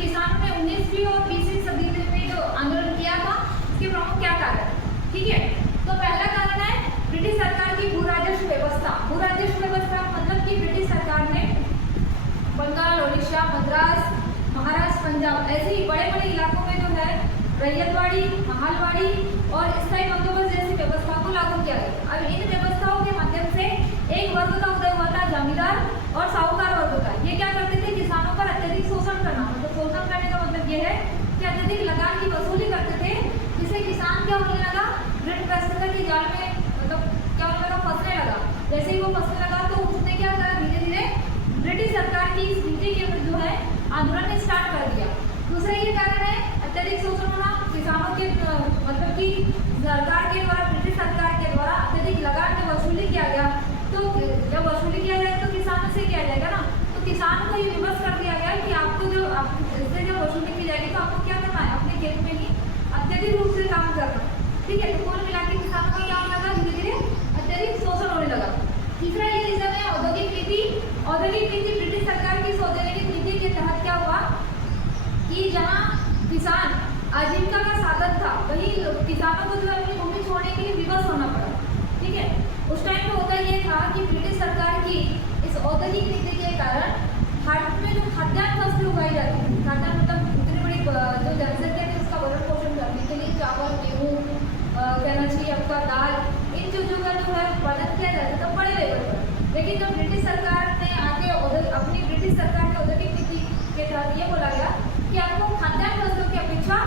किसानों ने 19वीं और 20वीं सदी में जो आंदोलन किया था, इसके प्रमुख क्या कारण, ठीक है। तो पहला कारण है ब्रिटिश सरकार की भू राजस्व व्यवस्था। भू राजस्व व्यवस्था मतलब कि ब्रिटिश सरकार ने बंगाल, उड़ीसा, मद्रास, महाराष्ट्र, पंजाब ऐसे ही बड़े बड़े इलाकों में जो है रैयतवाड़ी, महालवाड़ी और स्थायी बंदोबस्त जैसी व्यवस्था को लागू किया गया। अब इन व्यवस्थाओं के माध्यम से एक वर्ग का उदय हुआ था, जमींदार और साहूकार वर्ग का। ये क्या करते थे, किसानों पर अत्यधिक शोषण करना। मतलब शोषण करने का मतलब ये है कि अत्यधिक लगान की वसूली करते थे, जिससे किसान क्या होने लगा, ऋण ग्रस्तता के जाल में मतलब क्या होने लगा, फंसने लगा। जैसे ही वो फंसने लगा तो उसने क्या करा, धीरे धीरे ब्रिटिश सरकार की इस नीति के जो है आंदोलन स्टार्ट कर दिया। दूसरा ये कारण है अत्यधिक शोषण होना, किसानों के मतलब कि सरकार के द्वारा, ब्रिटिश सरकार के द्वारा अत्यधिक लगान में वसूली किया गया। तो जब वसूली किया जाए तो किसानों से किया जाएगा ना, तो किसानों को ये विवश कर दिया गया कि आपको जो इससे जब वसूली की जाएगी तो आपको क्या करना है, अपने खेत में ही अत्यधिक रूप से काम करना, ठीक है। तो कुल मिला के किसानों को क्या होने लगा, धीरे धीरे अत्यधिक शोषण होने लगा। तीसरा ये रीजन है औद्योगिक नीति। औद्योगिक नीति ब्रिटिश सरकार की औद्योगिक नीति के तहत क्या हुआ कि जहाँ किसान आजीविका का साधन था, वही किसानों को जो अपनी भूमि छोड़ने के लिए विवश होना पड़ा, ठीक है। उस टाइम पे होता ये था कि ब्रिटिश सरकार की इस औद्योगिक नीति के कारण भारत में जो खाद्यान्न फसलें उगाई जाती थी, खाद्यान्न मतलब इतनी बड़ी जो जनसंख्या थी उसका भरण पोषण करने के लिए चावल, गेहूँ, कहना चाहिए आपका दाल, इन चीज़ों का जो है उत्पादन किया जाता था बड़े लेवल पर। लेकिन जब ब्रिटिश सरकार ने आके अपनी ब्रिटिश सरकार की औद्योगिक नीति के तहत ये बोला गया कि आपको खाद्यान्न फसलों की अपेक्षा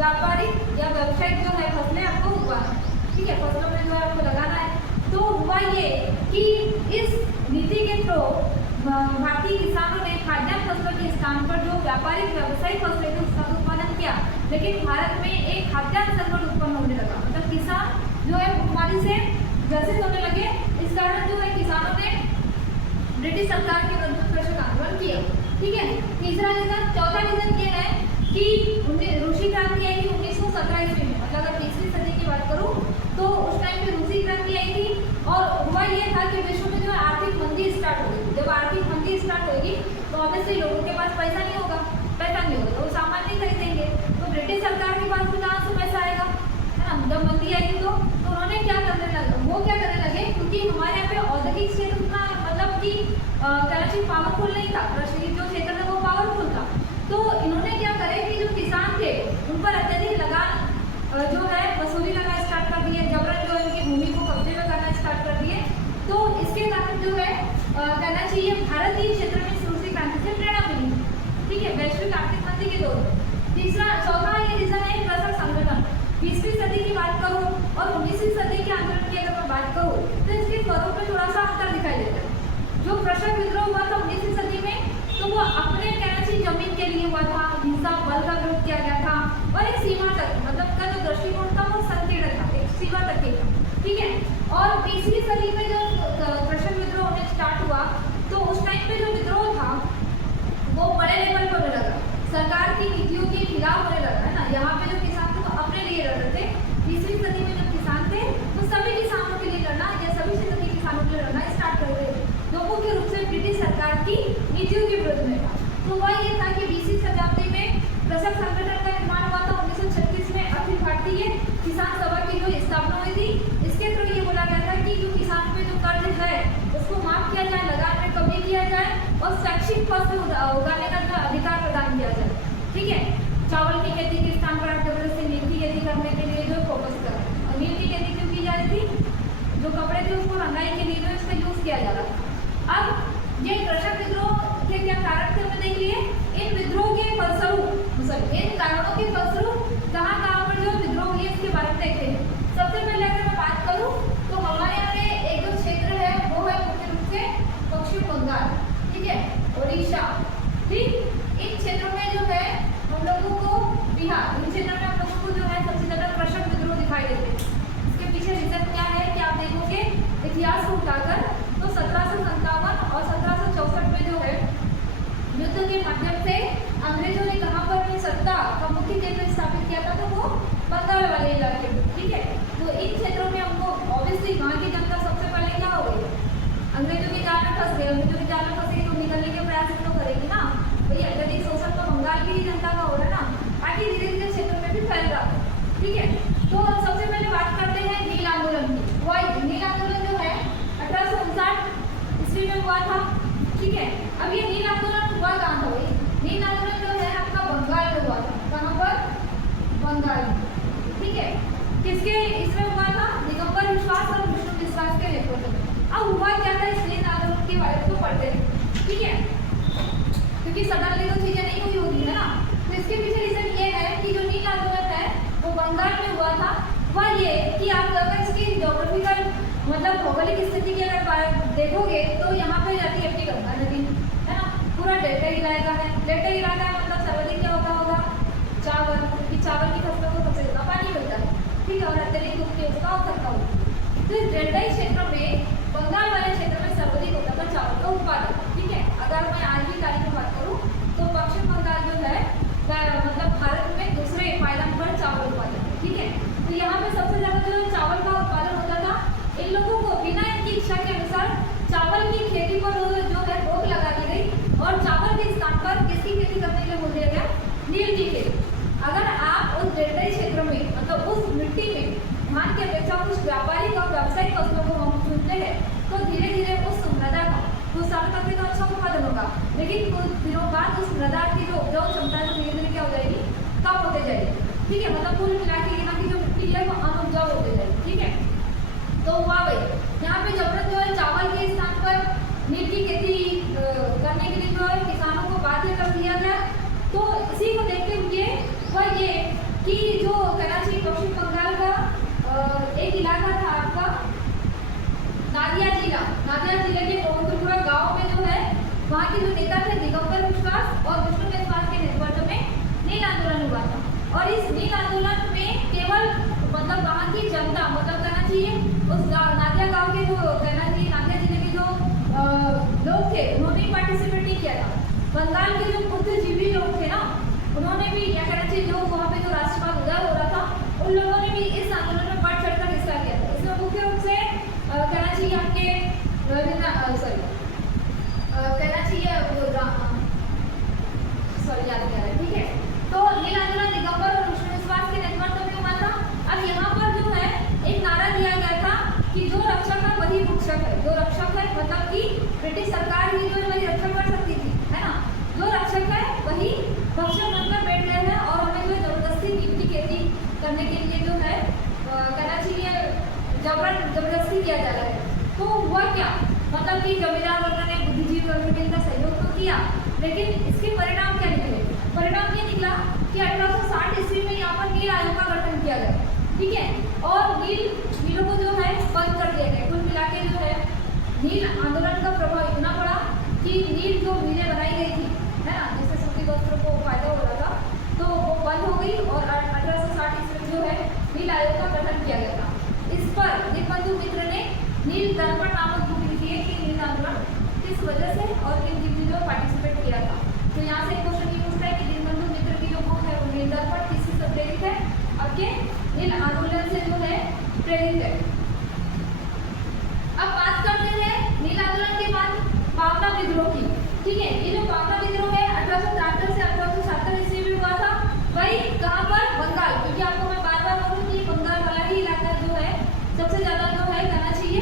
व्यापारिक या व्यावसायिक जो है फसलें आपको उगाना, ठीक है, फसलों में जो है आपको लगाना है। तो हुआ ये कि इस नीति के थ्रू भारतीय किसानों ने खाद्यान्न फसलों के स्थान पर जो व्यापारिक व्यावसायिक फसलें थी उसका उत्पादन किया। लेकिन भारत में एक खाद्यान्न संकट उत्पन्न होने लगा, मतलब किसान जो है भुखमरी से ग्रसित होने लगे। इस कारण जो है किसानों ने ब्रिटिश सरकार के विरुद्ध कृषक आंदोलन किया, ठीक है। तीसरा रीजन, चौथा रीजन ये है कि रूसी क्रांति आई थी 1917 ईस्वी में। मतलब अगर 20वीं सदी की बात करूं तो उस टाइम पे रूसी क्रांति आई थी और हुआ ये था कि विश्व में जो है आर्थिक मंदी स्टार्ट हो गई। जब आर्थिक मंदी स्टार्ट होगी तो ऑब्वियसली लोगों के पास पैसा नहीं होगा तो वो सामान नहीं खरीदेंगे, तो ब्रिटिश सरकार के पास भी कहाँ से पैसा आएगा, है ना। जब मंदी आएगी तो उन्होंने क्या करने लगे, वो क्या करने लगे, क्योंकि हमारे यहाँ पे औद्योगिक क्षेत्र उतना मतलब कि कहना चाहिए पावरफुल नहीं था, कृषि जो क्षेत्र था वो पावरफुल था। तो इन्होंने क्या करे कि जो किसान थे उन पर अत्यधिक लगान जो है वसूली करना स्टार्ट कर दिए, जबरन जो है उनकी भूमि को कब्जे में करना स्टार्ट कर दिए। तो इसके कारण जो है कहना चाहिए भारतीय क्षेत्र में रूसी क्रांति से प्रेरणा मिली, ठीक है, वैश्विक आर्थिक मंदी के दौर में। चौथा ये रीजन है कृषक संगठन। 20वीं सदी की बात करूँ और 19वीं सदी के आंदोलन की अगर मैं बात करूँ तो इसके स्वरूप में थोड़ा सा अंतर दिखाई देता है। जो कृषक विद्रोह हुआ था 19वीं सदी में, तो वो अपने कहना चाहिए जमीन के लिए हुआ था, हिंसा बल का विरोध किया गया था और एक सीमा तक, मतलब का जो दृष्टिकोण था वो संकीर्ण था, एक सीमा तक के था, ठीक है। और 20वीं सदी में जो कृषक विद्रोह होने स्टार्ट हुआ तो उस टाइम पे जो विद्रोह था वो बड़े लेवल पर होने लगा, सरकार की नीतियों के खिलाफ होने लगा, है ना। यहाँ पे जो किसान थे वो अपने लिए लड़ रहे थे। 20वीं सदी में जो किसान थे वो सभी किसानों के लिए लड़ना या सभी क्षेत्र के किसानों के लिए लड़ना स्टार्ट कर रहे थे, जो मुख्य रूप से ब्रिटिश सरकार की नीतियों के विरुद्ध में था। तो वह ये था कि 20वीं शताब्दी में कृषक संगठन का निर्माण हुआ था। 1936 में अखिल भारतीय किसान सभा की जो स्थापना हुई थी, इसके थ्रू ये बोला गया था कि जो किसान पे जो कर्ज है उसको माफ किया जाए, लगान में कमी किया जाए और शैक्षिक फसल उगाने का जो अधिकार प्रदान किया जाए, ठीक है। चावल की खेती के स्थान पर जबरदस्ती नील की खेती करने के लिए जो फोकस कर, और नील की खेती क्यों की जा रही थी, जो कपड़े थे उसको रंगाई के लिए जो इसका यूज किया जा रहा था। अब ये कृषक विद्रोह के क्या कारण थे हमने देख लिए। इन विद्रोह के फलस्वरूप, इन कारणों के फलस्वरूप कहाँ पर जो विद्रोह हुए इसके बारे में देखते हैं। सबसे पहले अगर मैं बात करूँ तो हमारे यहाँ पे एक जो क्षेत्र है वो है मुख्य रूप से पश्चिम बंगाल, ठीक है, उड़ीसा, ठीक। इन क्षेत्रों में जो है हम लोगों को बिहार, ठीक है। तो सबसे पहले बात करते हैं नील आंदोलन की। वह नील आंदोलन जो है 1859 ईस्वी में हुआ था, ठीक है। अब ये नील आंदोलन हुआ कहाँ था भाई? नील आंदोलन जो है आपका बंगाल में हुआ था। कहाँ पर? बंगाल में, ठीक है। किसके इसमें हुआ था? दिगंबर विश्वास और विष्णु विश्वास के नेतृत्व में। अब हुआ क्या था इस नील आंदोलन के बारे में तो पढ़ते हैं, ठीक है, क्योंकि सडनली तो चीजें नहीं हुई होती है ना। तो इसके पीछे रीजन ये है कि जो नील आंदोलन है वो बंगाल में हुआ था। वह ये कि आप अगर इसकी ज्योग्राफिकल मतलब भौगोलिक स्थिति की अगर देखोगे तो यहाँ पे जाती है अपनी गंगा नदी, है ना। पूरा डेल्टा इलाका है। डेल्टा इलाका मतलब सर्वाधिक क्या होता होगा? चावल, क्योंकि चावल की फसलों को सबसे ज्यादा पानी मिलता है, ठीक है, और अत्यधिक रूप से उसका आवश्यकता होती है। तो इस डेल्टाई क्षेत्र में बंगाल वाले क्षेत्र में सर्वाधिक होता था चावल का उत्पादन, ठीक है। अगर मैं आज की तारीख में बात करूँ तो पश्चिम बंगाल जो है मतलब भारत में दूसरे पायदान पर चावल उत्पादन, ठीक है। तो यहाँ पे सबसे ज्यादा जो चावल का उत्पादन होता था। इन लोगों को बिना इनकी इच्छा के अनुसार चावल की खेती पर जो है रोक लगा दी गई और चावल के स्थान पर किसकी खेती करने के लिए बोल दिया गया? नील की खेती। अगर आप उस डेल्टाई क्षेत्र में मतलब उस मिट्टी में धान की अपेक्षा कुछ व्यापारिक और व्यावसायिक फसलों को हम चुनते हैं तो धीरे धीरे उस मृदा का कुछ साल तक तो अच्छा उत्पादन होगा, लेकिन कुछ दिनों बाद उस मृदा की जो उपजाऊ क्षमता है धीरे धीरे क्या हो जाएगी? कम होते जाएगी, ठीक है। मतलब कुल मिला के यहाँ की जो मिट्टी है वो अनउपजाऊ होते जाएगी, ठीक है। तो हुआ भाई यहाँ पे जबरन जो है चावल के स्थान पर नील की खेती करने के लिए जो है किसानों को बाध्य कर दिया गया। तो इसी को देखते हुए वह ये कि जो कराची पश्चिम बंगाल का एक इलाका था आपका नादिया जिला। नादिया जिले के गोविंदपुरा गांव में जो है वहाँ के जो नेता थे दिगंबर विश्वास और विष्णु विश्वास के नेतृत्व में नील आंदोलन हुआ था। और इस नील आंदोलन में केवल मतलब वहाँ की जनता मतलब कहना चाहिए उस नादिया गांव के जो कहना चाहिए नादिया जिले के जो लोग थे उन्होंने पार्टिसिपेट नहीं किया था। बंगाल के जो बुद्धिजीवी लोग थे ना उन्होंने भी क्या कहना चाहिए जो वहाँ पे जो राष्ट्रवाद उदय हो रहा था उन लोगों ने भी इस आंदोलन में बढ़ चढ़कर हिस्सा लिया था। इसमें मुख्य रूप से कहना चाहिए आपके कहना चाहिए सॉरी याद किया है, ठीक है। तो नील आंदोलन दिगंबर और विष्णु विश्वास के नेतृत्व में हुआ था। अब यहाँ पर जो है एक नारा दिया गया था कि जो रक्षक है वही भक्षक है। जो रक्षक है मतलब कि ब्रिटिश सरकार ही जो वही रक्षक कर सकती थी, है ना। जो रक्षक है वही भक्षक बनकर बैठ गए हैं और हमें जो जबरदस्ती नील की खेती करने के लिए जो है कहना चाहिए जबरदस्ती किया जा रहा है। तो हुआ क्या मतलब कि जमींदार वर्ग ने बुद्धिजीवी वर्ग ने इनका सहयोग तो किया, लेकिन इसके परिणाम क्या निकले? परिणाम ये निकला कि 1860 ईस्वी में यहाँ पर नील आयोग का गठन किया गया, ठीक है। और नीलों को जो है बंद कर दिया गया। कुल मिला के जो है नील आंदोलन का प्रभाव इतना पड़ा कि नील जो मिलें बनाई गई थी, है ना, जिससे सूती वस्त्रों को फायदा हो रहा था, तो वो बंद हो गई और 1860 ईस्वी में जो है नील आयोग का गठन किया गया था। इस पर दीनबंधु मित्र ने नील दर्पण नामक बुक लिखी है कि नील आंदोलन किस वजह से और किन चीजों में पार्टिसिपेट किया था। तो यहाँ से क्वेश्चन ये पूछता है कि दीनबंधु मित्र की जो बुक है वो नील दर्पण किससे से प्रेरित है? आपके नील आंदोलन से जो है प्रेरित है। अब बात करते हैं नील आंदोलन के बाद पावना विद्रोह की, ठीक है। ये जो पावना विद्रोह है 1873 से 1877 ईस्वी में हुआ था। वही कहाँ पर? बंगाल, क्योंकि आपको मैं बार बार बोलूँ कि बंगाल वाला ही इलाका जो है सबसे ज्यादा जो है कहना चाहिए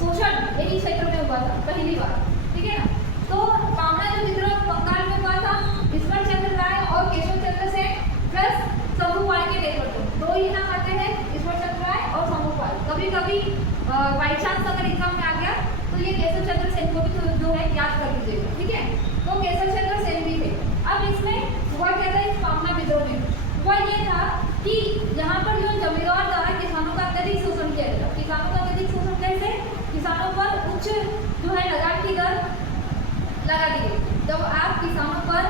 शोषण यही क्षेत्र में हुआ था पहली बार, ठीक है ना। तो पावना जो विद्रोह बंगाल में हुआ था ईश्वर चंद्र राय और केशव चंद्र सेन प्लस शंभूपाल के नेतृत्व। दो ही नाम आते हैं, ईश्वर चंद्र राय और शंभूपाल। कभी कभी बाई चांस अगर एग्जाम में आ गया तो ये केशव चंद्र सेन को भी जो है याद कर लीजिएगा, ठीक है। तो केशव चंद्र सेन भी थे। अब इसमें हुआ क्या था? इस पावना विद्रोह में हुआ ये था कि यहाँ पर जो जमींदार द्वारा किसानों का अत्यधिक शोषण किया गया। किसानों का अत्यधिक शोषण कैसे? किसानों पर उच्च जो है लगान की दर लगा दी गई। जब आप किसानों पर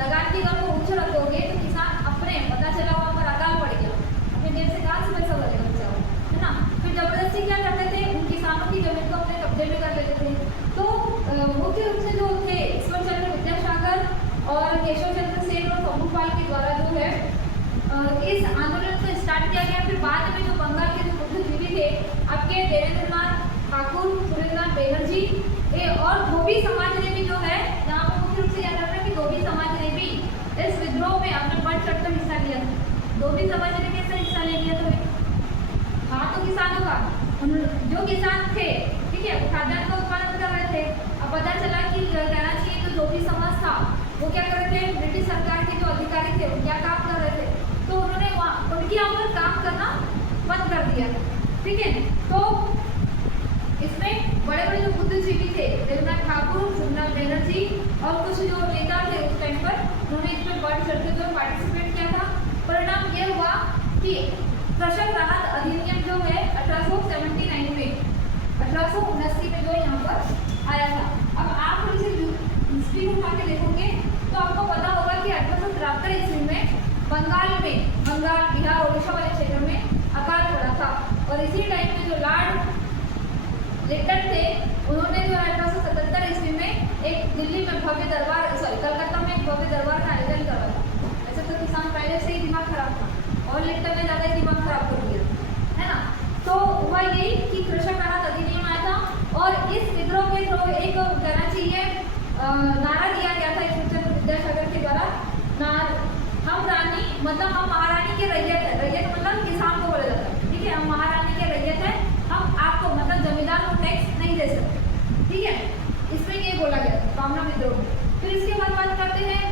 लगान की दर को उच्च रखोगे तो किसान अपने पता चला वहाँ पर अकाल पड़ गया, अपने जेब से कहाँ से पैसा लगेगा बेचारा, है ना। फिर जबरदस्ती क्या करते थे? उन किसानों की जमीन को अपने कब्जे में कर लेते थे। तो मुख्य रूप से जो थे ईश्वर चंद्र विद्यासागर और केशव चंद्र सेन और शंभूपाल के द्वारा जो है इस आंदोलन को स्टार्ट किया गया। फिर बाद में जो बंगाल के जो बुद्धिजीवी थे आपके देवेंद्रनाथ ठाकुर, सुरेंद्रनाथ बनर्जी और धोबी समाज ने भी जो है यहाँ पर मुख्य रूप से याद रखना कि धोबी समाज ने भी इस विद्रोह में अपना बढ़ चढ़कर हिस्सा लिया था। धोबी समाज ने किसान थे, ठीक है, खाद्यान्न का उत्पादन कर रहे थे। अब पता चला कि कहना चाहिए तो जो भी समाज था वो क्या कर रहे थे, ब्रिटिश सरकार के जो अधिकारी थे वो क्या काम कर रहे थे, तो उन्होंने वहाँ उनके यहाँ पर काम करना बंद कर दिया, ठीक है। तो इसमें बड़े बड़े जो बुद्धिजीवी थे, रविन्द्रनाथ ठाकुर, सुखनाथ बैनर्जी और कुछ जो नेता थे उस टाइम पर, उन्होंने इसमें बढ़ चढ़ के जो पार्टिसिपेट किया था। परिणाम ये हुआ कि कृषक राहत अधिनियम जो है 1879 में 1879 में जो यहाँ पर आया था। अब आप थोड़ी सी हिस्ट्री उठा के देखोगे तो आपको पता होगा कि 1873 ईस्वी में बंगाल, बिहार, उड़ीसा वाले क्षेत्र में अकाल पड़ा था। और इसी टाइम में जो लॉर्ड लिटन थे, उन्होंने जो है 1877 ईस्वी में एक दिल्ली में कलकत्ता में एक भव्य दरबार का आयोजन करा था। ऐसे तो किसान पहले से ही दिमाग खराब था और लिटन ने ज़्यादा ही दिमाग खराब कर दिया, है ना। तो हुआ यही कि कृषक राहत अधिनियम आया था और इस विद्रोह के थ्रू एक कहना चाहिए नारा दिया गया था ईश्वरचंद्र विद्यासागर के द्वारा। हम रानी मतलब हम महारानी के रैयत है, रैयत मतलब किसान को बोला जाता है, ठीक है। हम महारानी के रैयत है, हम आपको मतलब जमींदार को टैक्स नहीं दे सकते, ठीक है। इसमें ये बोला गया था कामना विद्रोह में। फिर इसके बाद बात करते हैं